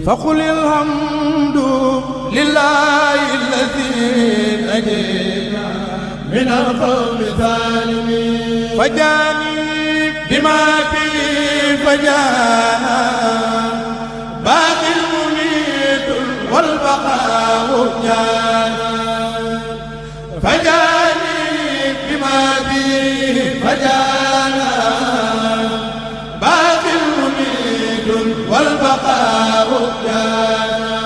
فقل الحمد لله الذي نجينا من القوم الظالمين فجاني بما به فجانا باقي المميت والبقاء جانا فجاني بما به فجانا باقي المميت والبقاء جانا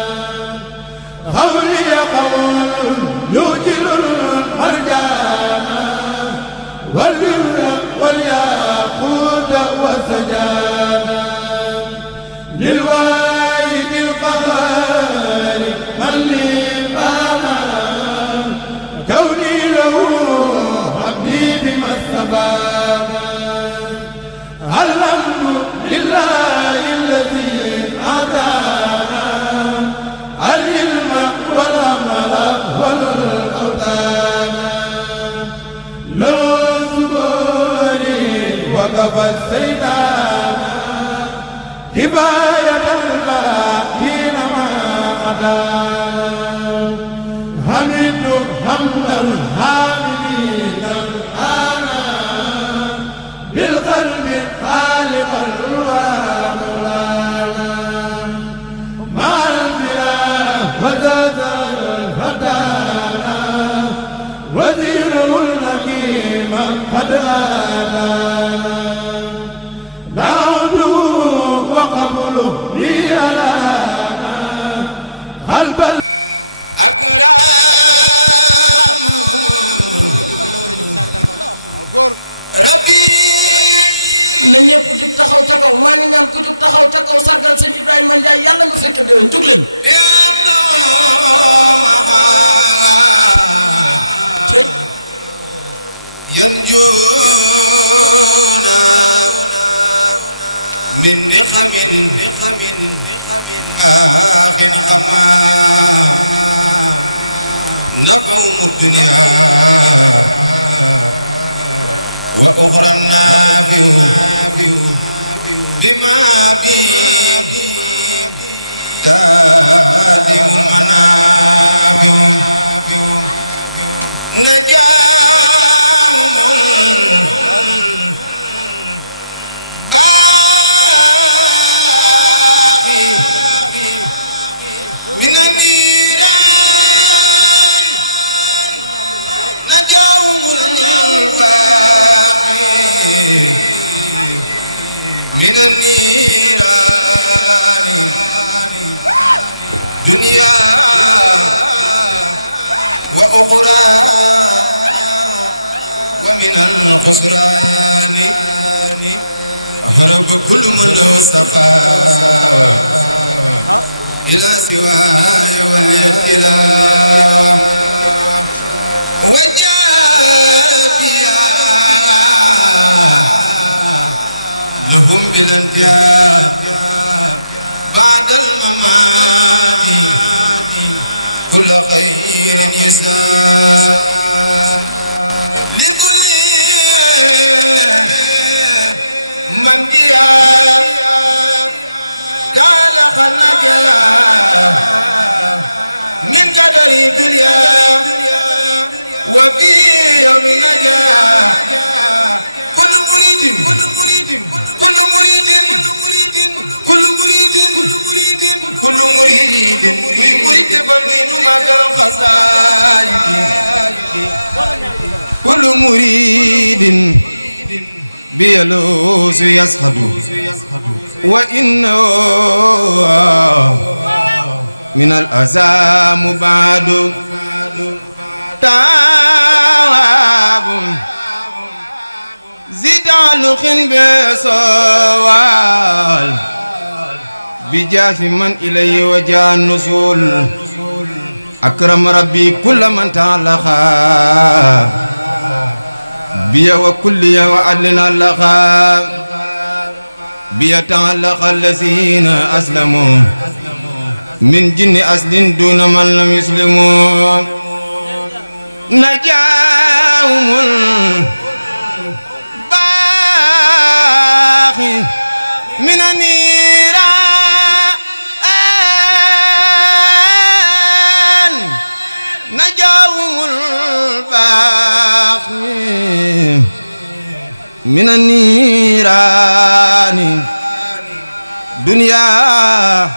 قولي قول يوجل المرجانا والياقوت والسجانا للواحد القهار من لي بانا كوني له عبدي بما استبانا الحمد لله الذي أعطانا العلم والعمل والأوطان لو سبوري وكفى السيدان كفاية الباقين ما أدان حمد حمد الحامدين الآن بالقلب خالق الوامولانا مع الفلاح وزاد الفتانا وزيره الحكيم قد آلانا دعوته وقبله لي ألانا قلب أكرم ربي na ñëpp jug taxaw ca kaw maa ngi ñaan ku jug taxaw ca kaw sargal sëñ Ibrahima Ndiaye yàlla nga fekk déwén jug leen. ينجونا من نقم آخر قما نقوم الدنيا وأخرى النافع بما به كاذب المنافع نجاهم الباقي من النيران نجاهم من النيران دنيا وأخرى ومن الخسران هرب كل من استقى إلى سواي والإله لهم بالانتهاء بعد الممات كل خير يسار لكل من جاء قال خنجا من قدر الدنيا وفي يوم النجاة كل مريد ما كان خصائص كل مريد بيلوس يسخد وإنه من الأذى مبعد تعب زد علق بسوال بجاف من إليه وجاء النزول أكرم ربي كل من تعلق بي وكل وعدلنا اللقى بي تعلق الذين أسلموا من جن أسل دون من لم يسلموا نجاهم الباقي من النيران من النيران دنيا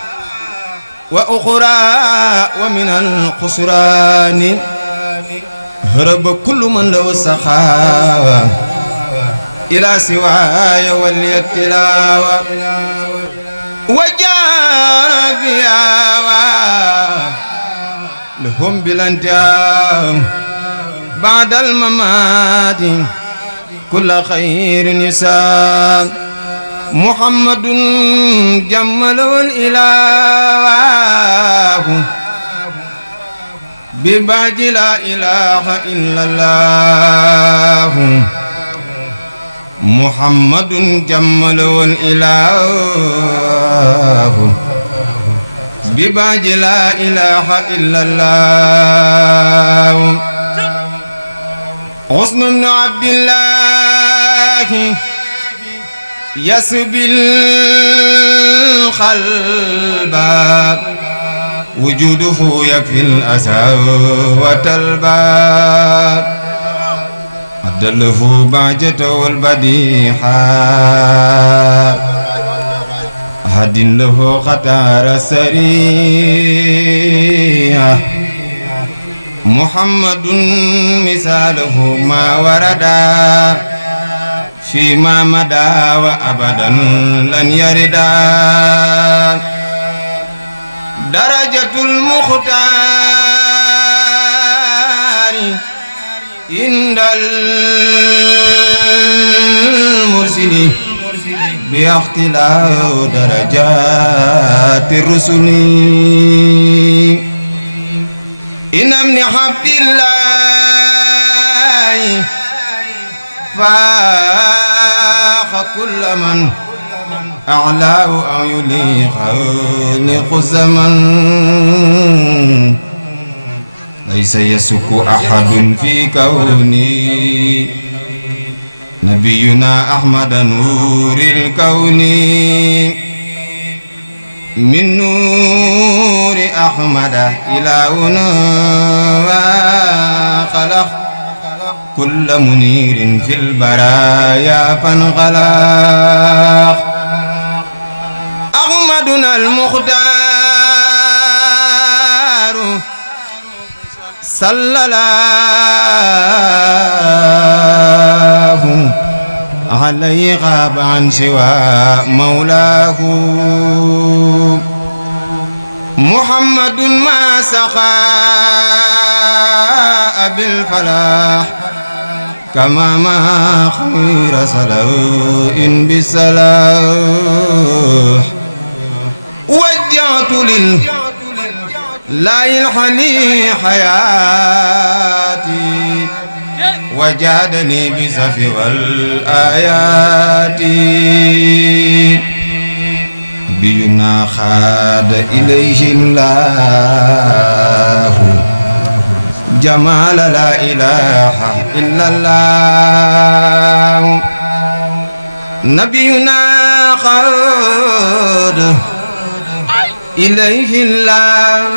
وأخرى ومن الخسران هرب كل من له السخاوة إلى سواي ولي التلاوة وجار بها لهم بالانتهاء بعد الممات كل خير يسار محمد جمل الإله ببعد لا إله إلا الله محمد جمل الإله ببعد لا إله إلا الله حسن بن عبد الله يسبي القلب وجوده يكفي الأسى وتلبى أدله بعجته والبديحة هد له خطار سريع محمد مثاله ما ورد فيما مدى وأبدا لن يردا درجة المختار عند المرسل باختلاف درجات الرسل إن من حبد الله فاخ كل من أعلاه أو يليق خالق الزمن ليس يسك أحد في كوني نبينا أحمد نور الكون من نور أحمد إلهنا وخلق كل منير في البرايا فانغلق أحمدنا المختار صلى الله عليه غاب عن سوى مولاه محمد ما سخاء بالفلاح كما ما خير صلاء بالصلاح وجهت لا الحلي حياتي وجادني بسف والآيات بينا خاد إليه الله جمال لا إله إلا الله نبينا خاد إليه الله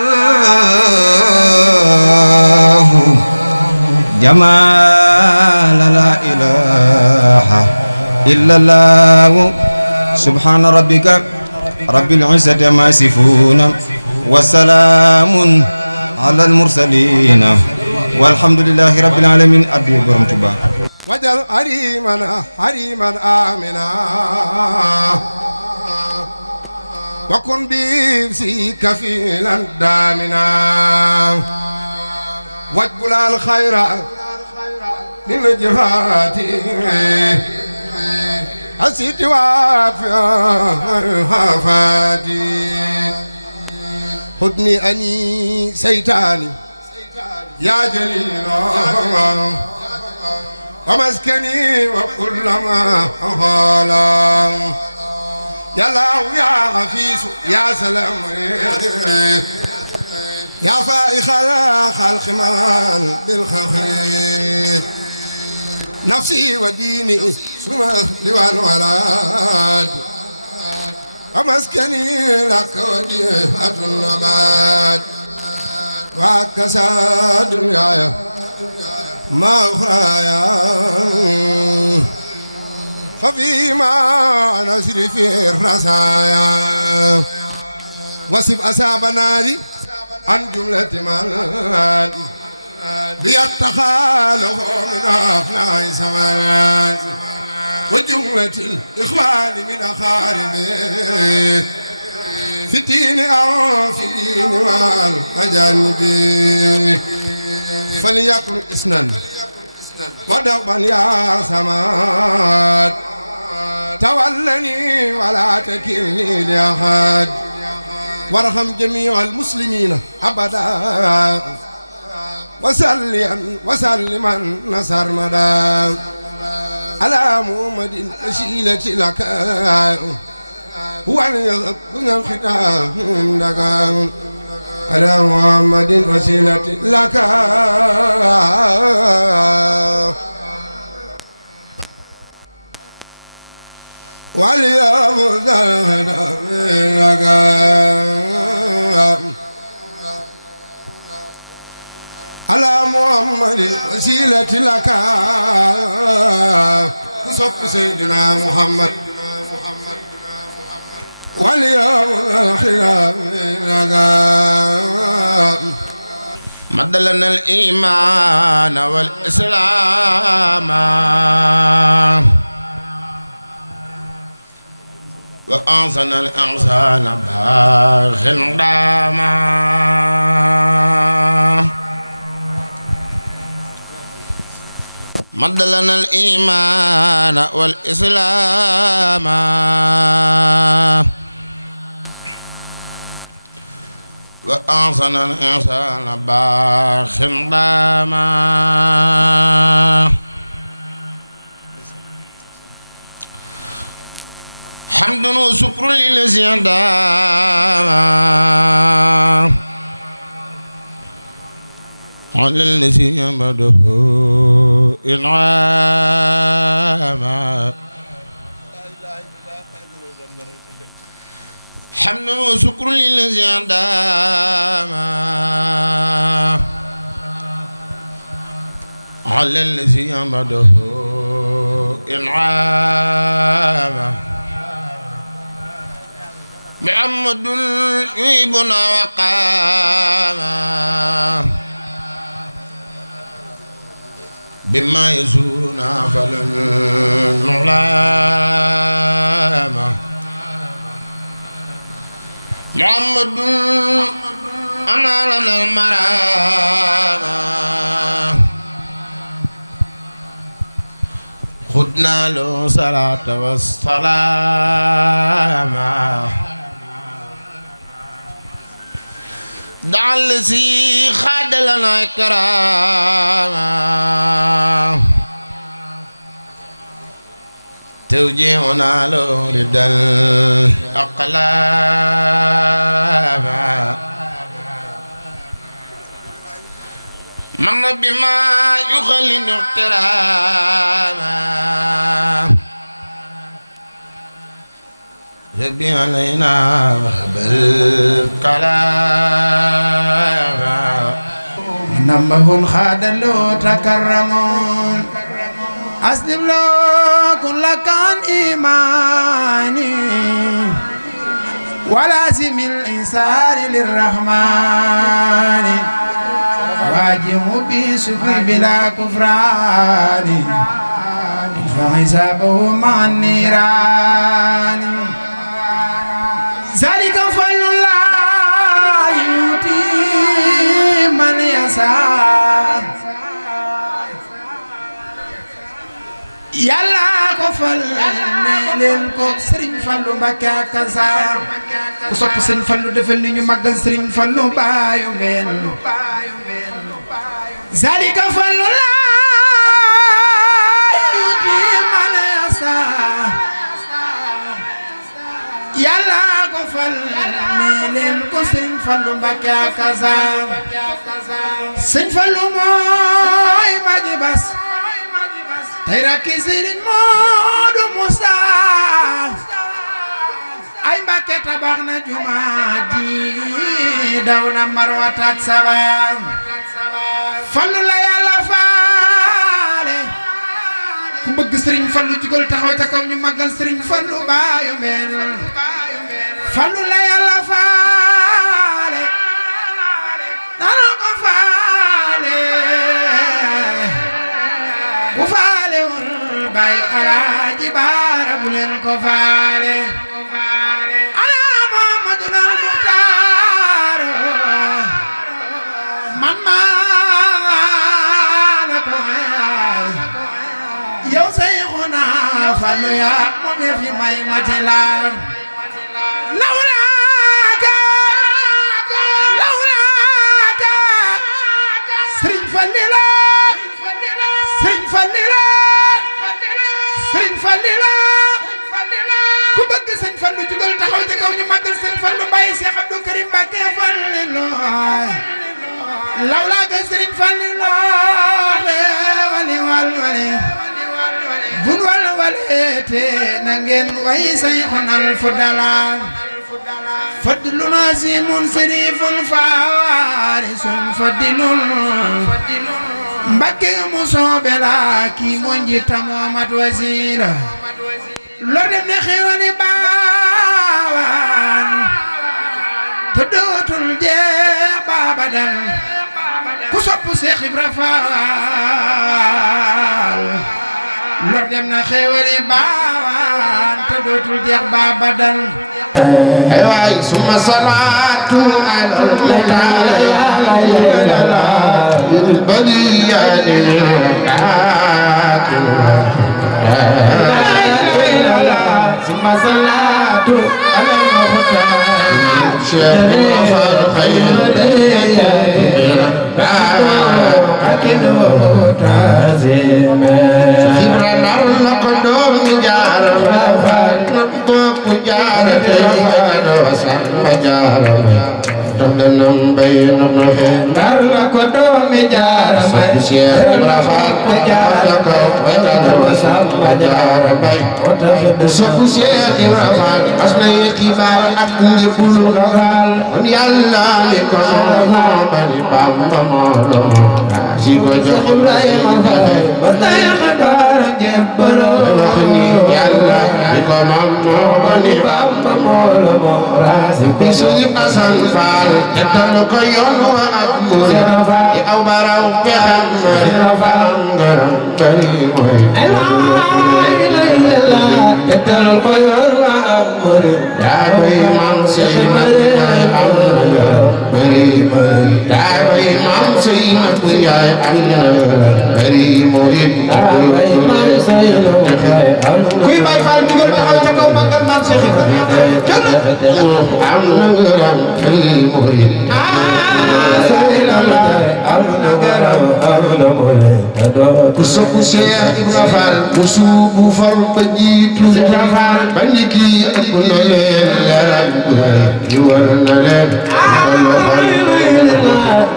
جمال لا إله إلا الله سبحان ربك رب العزة عما يصفون وسلام على المرسلين والحمد لله رب العالمين أدعو برم تبا وجل حريما آمنا وكن بيفسي كفيلا دامنا واجبل الخير من جهاتي أسيت وافاتي خذني أني سيتاني يا جليل ومسكني وكل ما حالا يا الله يا غفيس يا سلام يا فائخ الخلق من بالخير نفسي وديني ثم والولاد ومسكني لك وديعة النبات وكسى دنياي ما أخرايا ففيما نسر في الرسايا وصف أصحاب النار عن جملة من ليتخالف من أفناء سماوات وجملة الإخوان من أخارب في الدين أو في دين والأجانب فليكن إسنا ودوبا يا سماد تولني ولا تكلني لأحد وارحم جميع المسلمين أبدا وسلما نصر مدى على محمد وسيلة لك هو أن يكون الختام لك على محمد وسيلة لك وليأخذ الختام لك على محمد وسيلة لك وصف سيدنا محمد واليوم الخيام لك مد لنا الإيمان والإسلام وأحسن الإحسان باخ داما مد لنا الإيمان والإسلام وأحسن الإحسان باخ داما حمد وشكر للذي داما على الذي يمده إنعاما حمد وشكر للذي داما على الذي يمده إنعاما محمد يهيبنا وقاما بما يزورنا فلن نعلم محمد أنا لنا المرام خدنا له صلاة والسلام دع الذي خاد لنا إكراما توجيهنا له ردا الأقلام من بما يخلد احتراما ربي علينا وهب الكلام نمه خاد له تكرمون أسلم له كل كان إيماني ولازم الإنسان للرحمن واجه بشكر بلا كفران فحسابه مع النيران ذلك فضل الله يؤتي من يشاء yàlla ko fal ne leen ko Serigne Fallou Mbacké Kassa ku sopp Serigne Fallou defal ni ñu màggal Serigne Fallou baayu ngeen zalika fallu la yuti man yasa yàlla ko fal ne leen ko Serigne Fallou Mbacké Kassa Serigne Fallou mooy maji bas tey rakki Serigne Modou Moussa ay Mbacké tabax na jumaa ji daw na Marwata ak Sawa Fallu la Yàlla faale ku bëgg Serigne Fallou jugal taxaw ca kaw ñu màggal Serigne Fallou baayu mel Fallou la Yàlla faale dana ko faale bu faale wul bay Alaaji Baara bu leen ko faale ana Muhammadul Muxtaar man maa la ko yow Seyxuna Fallu yaa moom ya fi may mate la lawlaaka Sëriñ Fallila Sëriñ Fallila Sëriñ Fallila ku bëgg Sëriñ Fallu jugal taxaw ci kaw ñu màggal Sëriñ Fallu bàyyi Cheikh Abdou Karim Mbacké Fallilu lawlaaka Sëriñ Fallilu wali wal wali bun wal waleete na ngeen way Sayxunal Fudala fadlun azimun sharifun farisun fadilun Mbacké mu soobe la kii moo njiitam mat wasiila loo dem ne xewani baawaan te dootul jeex baabadan ku sopp Seex Ibra Faal lor dem na xewani baawaan te dootul jeex baabadan ay waay suma salaatu alal bil bariyani suma salaatu alal Tandanam baynam nafe darla ko doomi jaara may Cheikh Ibra Fall jaara ko baytana wasamba jaara bay sofu Cheikh Ibra Fall asna xibaar ak njëbul dogal on Yàlla li ko mo bari Bamba mo do si ko jox Ibrahima Fall ba tay xabaar njëbbalo wax ni Yàlla li ko mo bari Bamba mo lo mo raasi bisu Asan Fall tetal ko yoon wa ak murid yi aw baraw pexam ngaram bari mooy tetal ko yoon wa ak murid yaa koy maam sey na yaay am na bari mooy yaa koy maam sey na yaay am na bari murid kuy bay Fall dugal taxaw ca kaw màggal maam Cheikh am na ngaram bari murid ku sopp Cheikh Ibra Fall ku suubu far ba jiitu ba ni kii ëpp na leen yaram yi war na leen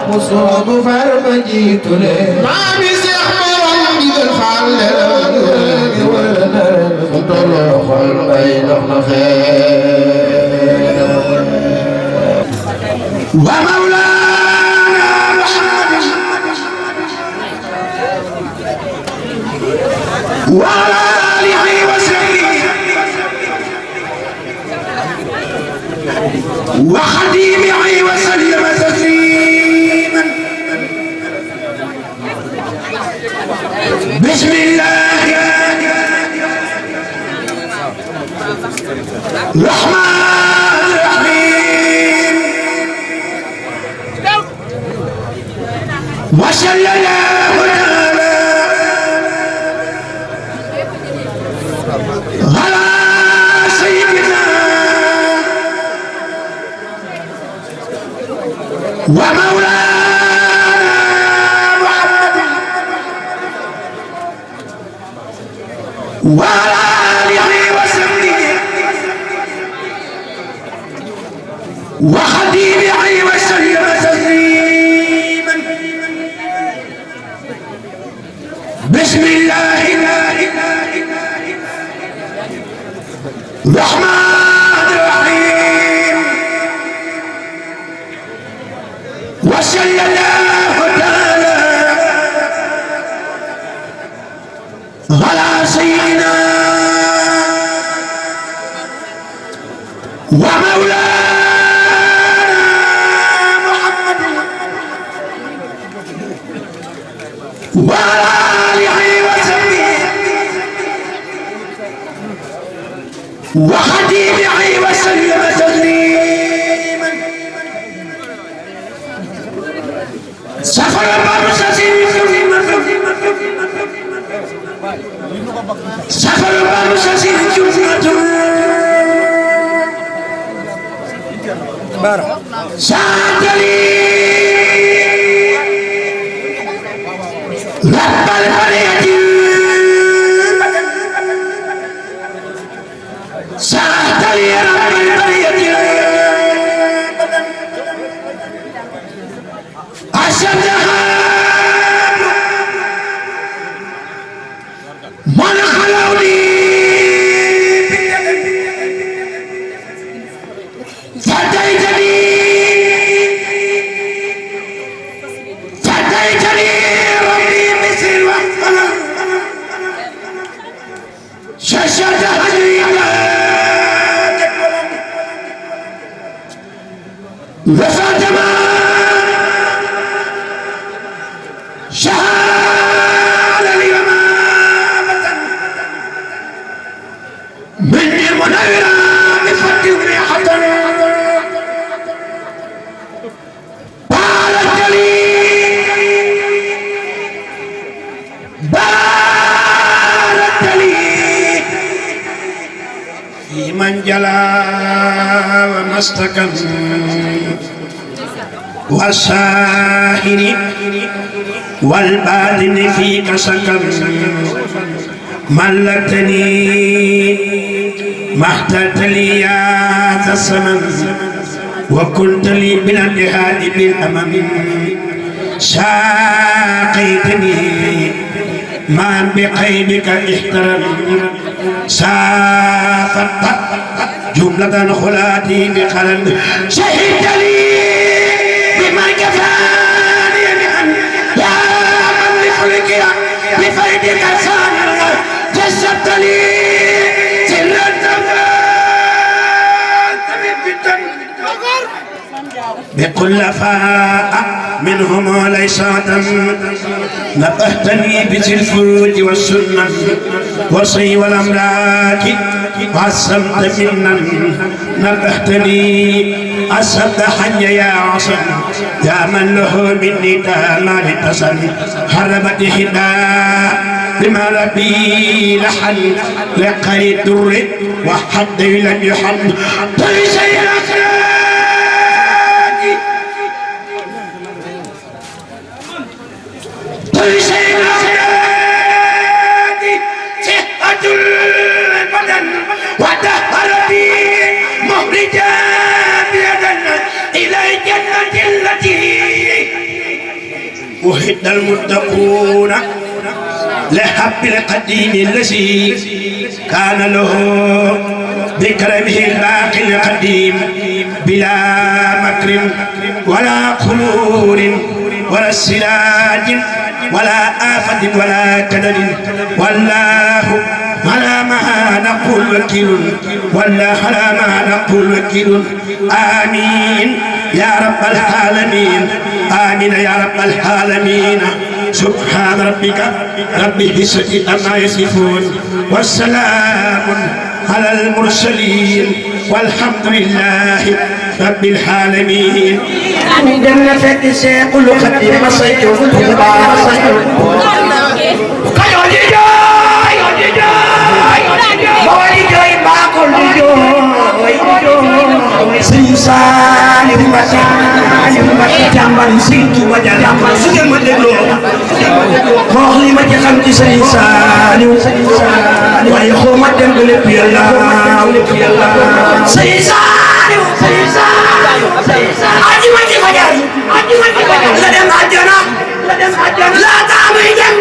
ku suubu far ba jiitu leen maami Cheikh Morom digal Fall leen yi war na leen mu tolloo xol bay dox na xeer wa mawlaana Muhammad wa ala alihi wa sahbihi wa khadimihi wa sallama tasliman bismillah rahman rahim wa sallallahu ala sayyidina wa mawlana Muhammad wa ala alihi wa sahbihi wa khadimihi wa sallama tasliman bismillah الرحمن الرحيم وصلى الله تعالى على سيدنا وخديمه وسلم تسليما سفر باب سسيم سفر باب سسيم جمعة سادلي رب البرية سادلي رب البرية أشدها من خلوني فديتني ربي مثل وحفظنا ششدتني وفاتما شهادني وما مني منيرا بفتح حتى بارك لي في من جلا ومستكن والساهر والباطن فيك سكن ملكتني ما احتجت لي يا ذا الزمن وكنت لي بالانتهاء بالامم ساقيتني ما بقيدك احترم سافرت جملة خلاتي بقلم شهدت لي بمن كفاني بأن يا من لحلك بفيدك سامر جسدت لي بكل فاء منهم ليس نبهتني بذي الفروج والسنن وصي والأملاك وعصمت منا نبهتني أسد حي يا عصم يا من له مني دام لتصل هربت هدا بما ربي لحن لقري الدر وحد لم يحن طيس يا وتهربي مخرجا بيدا الى الجنه التي وهد المتقون لحب القديم الذي كان له بكرمه الباقي القديم بلا مكر ولا قرور ولا سراج ولا آفة ولا كدر والله على ما نقول وكيل والله على ما نقول وكيل آمين يا رب العالمين آمين يا رب العالمين سبحان ربك رب العزة عما يصفون والسلام على المرسلين والحمد لله رب العالمين من جنة سيقول قديم صيته Saliou Mbacké jàmbar Sëriñ Tuuba jàmbar su ngeen ma dégloo wax li ma ci xam ci Sëriñ Saliou waaye xoo ma dem ba lépp yàlla Sëriñ Saliou aji ma ci fajar la dem àjjana laata muy dem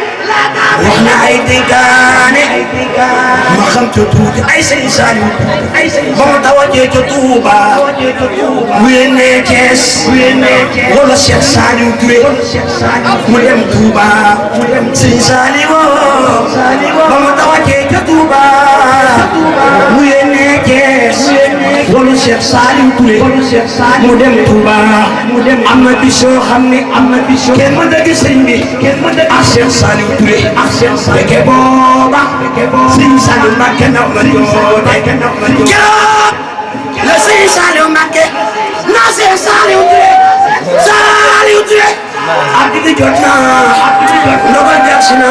wax na ay dénkaane ma xam ca tuuti ay Sëriñ Saliou ba mu tawatee ca Tuuba wéene Cees wala Cheikh Saliou Touré mu dem Tuuba Sëriñ Saliou ba mu tawatee ca Tuuba wéene Cees wala xolu Cheikh Saliou Touré mu dem Touba am na bis yoo xam ne kenn mën a gis sëñ bi ak Cheikh Saliou Touré fekke booba sëñ Saliou Mbacké naw la joote keroog la sëñ Saliou Mbacké na Cheikh Saliou Touré ak di jot na ndogal dersi na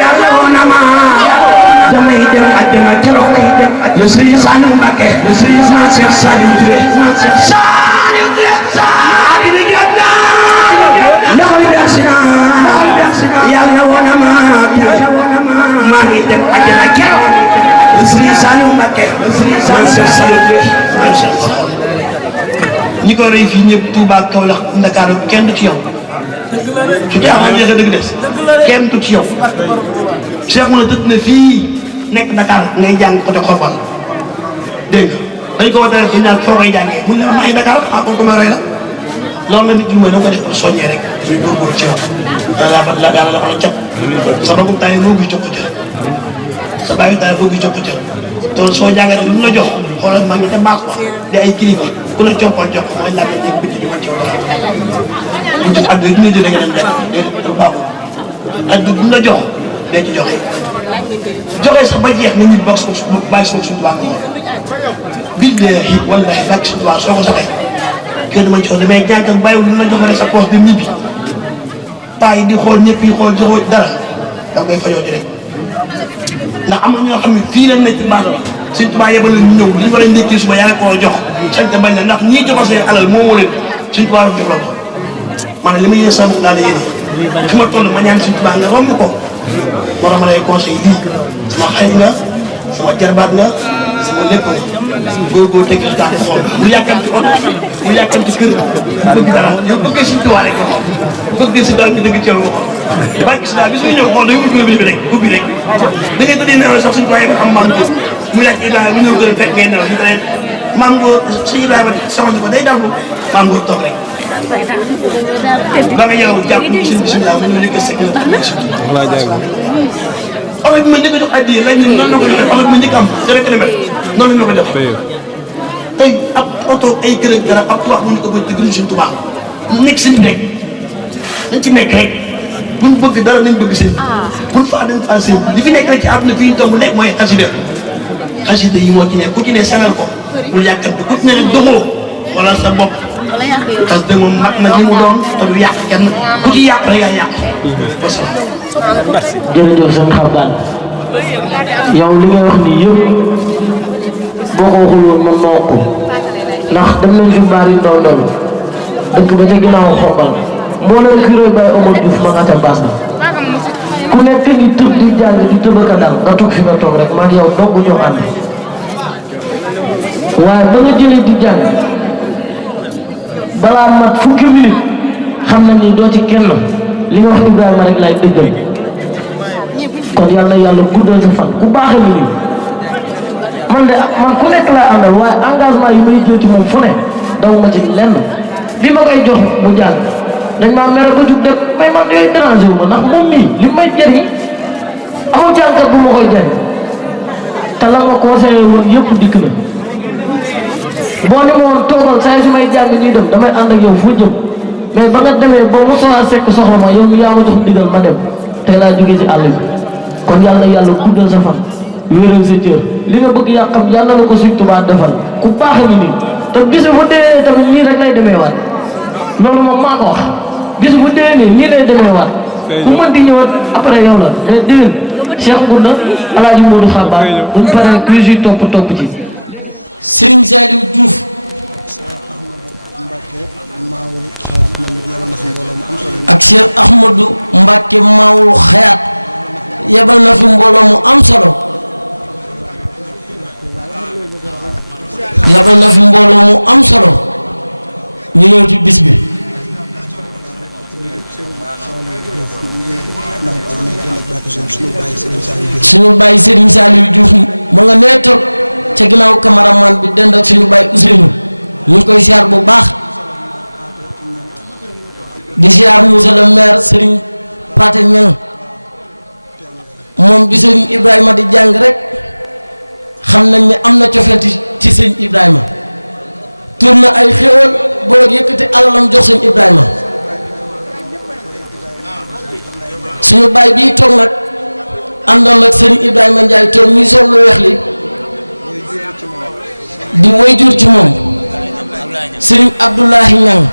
yàlla woon na ma damay dem àjjana keroog le Sëriñ Saliou Mbacké le Sëriñ Cheikh Saliou Touré ak di jot na ndogal dersi na yàlla woon na ma maa ngi dem àjjana keroog le Sëriñ Saliou Mbacké le Sëriñ Cheikh Saliou Touré ñi ko rëy fii ñëpp Touba Kaolack Ndakaaru kenn du ci yow su caaxaan jeexee dëgg des kenn du ci yow Cheikh mu ne dëkk na fii nekk Dakar ngay jàng côté Xorban dégg nga dañ ko war a def ñaan foo koy jàngee mun na may Dakar ah kon comment rey la loolu la nit ñi mooy da nga ko def pour soññee rek suñu góorgóorlu ci yow la fa la cap sa dogum taay moo gi jox ko jël sa bàyyi taay moo gi jox ko jël te soo jàngee lu ñu la jox xoolal maa ngi te baax quoi di ay kilifa ku la joxoon jox mooy laaj la ñu bitti di ma ci wax ñu ci àdd ñu jël nga dem def baaxul àdd bu la jox dee ci joxe sax ba jeex na nit bokk suuf bàyyi suuf suñu tubaab yi billahi wallahi bàyyi suñu tubaab soo ko saxee kenn ma jox damay jàngal bàyyiwul lu la joxale sa poche dem ñibbi paa yi di xool ñëpp yi xool joxoo dara da ngay fayoo ji rek ndax am na ñoo xam ne fii lañ nekk ci baax la suñ tubaab yebal la ñu ñëw li ñu war a ndékkee suba yaa ngi koo jox sañ te bañ na ndax ñii joxo seen alal moo leen suñ tubaab jox la ko maanaam li ma yéene sama daal la yéene fi ma toll ma ñaan suñ tubaab nga romb ko moo tax ma lay conseil lii sama xarit nga sama jarbaat nga sama lépp nga góor teg ci tax xool bu yàkkamti oto bu yàkkamti kër bëgg dara yow bëggee suñ tubaab rek nga xool bëggee si daal ñu dëgg ci yow nga xool barke si daal bis ñu ñëw xool dañu ubbi bi rek ubbi rek da ngay tëddee nelaw sax suñ tubaab yi am maam góor mu yàgg Ibrahima mu ñëw gën a fekk ngay nelaw ñu ne maam góor suñu Ibrahima soxna ko day dallu maam góor toog rek ba nga yow jàpp seen bisimilah mu ñëw nekk sekk oto bi ma njëkk a jox addiya laaj nañ noonu la ko joxee oto bi ma njëkk am zéro kilomètre noonu la ñu ko def tey ab oto ay kër ak garab ab tubaab mu ñu ko bëgg te gënuñ suñ tubaab nekk seen rek dañ ci nekk rek buñ bëgg dara nañ bëgg seen buñ faa dañ faa seen li fi nekk rek ci àdduna fi ñu toog bu nekk mooy xasida yi moo ci nekk ku ci ne sanal ko bul yàkkamte ku ci ne rek doxoo wala sa bopp parce que moom mag na li mu doon te du yàq kenn ku ci yàq rek yaa yàq. jërëjëf sëñ Xarban yow li ngay wax nii yëpp boo ko waxul woon man ma wax ko ndax dem nañ fi baar yu ndaw ndaw dëkk ba ca ginnaaw Xombal moo leen curé Baye Omar Diouf ma nga ca baas na ku nekk ngi tëb di jàng di tëb ak a dal nga toog fi nga toog rek man yow dogg ñoo ànd waaye ba nga jëlee di jàng balaa mat fukki minute xam na ni doo ci kenn li nga wax Ibrahima rek laay dëggal kon yàlla yàlla guddal sa fan ku baaxee ni nii man ku nekk laay àndal waaye engagement yi may jël ci moom fu ne daw ma ci lenn bi ma koy jox mu jàng dañ maa mere ba jug def may man yooyu dérangé wu ma ndax moom mii li may jëriñ amul jàngkat bu ma koy jëriñ te la ma conseillé woon yëpp dikk na boo ne ma woon toogal saa su may jàng ñuy dem damay ànd ak yow fu jëm mais ba nga demee ba mu soxlaa sekk soxla ma yow mi yaa ma jox ndigal ma dem tey laa jógee ci àll bi kon yàlla yàlla guddal sa fan wéeral sa cër li nga bëgg yaa xam yàlla la ko suñ Tuubaa defal ku baax a ngi nii te bis bu dee tamit nii rek lay demee waat loolu moom maa ko wax bis bu dee nii lay demee waat ku mën di ñëwaat après yow la mais déwén Cheikh Ngounda Alaaji Modou Xabaar buñ paree cuis yi topp ci Serigne Saliou Diouf ak Cheikh Ahmadou Mbacke Maoul Xayaat yebal na fi mbooloo mu am solo yebal na fi mbooloo mu am solo ñu ñëw ci bis bi suñu bàyyi Serigne Saliou Diouf ma nga nee toog ca ginnaaw cameraman bi dend ak suñu bàyyi Ousseynou ñu ngi koy siyaar bu baax di siyaar monsieur le maire Serigne Pathé Niang moom bi Serigne Ibrahima di jàng rek xam nañ ne am na cofeeti ci sëñ Ibrahima tur na ay xéwal boole yëkkati alalam jox sëñ Ibrahima suñu baay bii toog nag àndoon ak sëñ Ibrahima Ndiaye toog muy sol lu weex li di wayjur ci moom sëriñ Abdoulahi Niang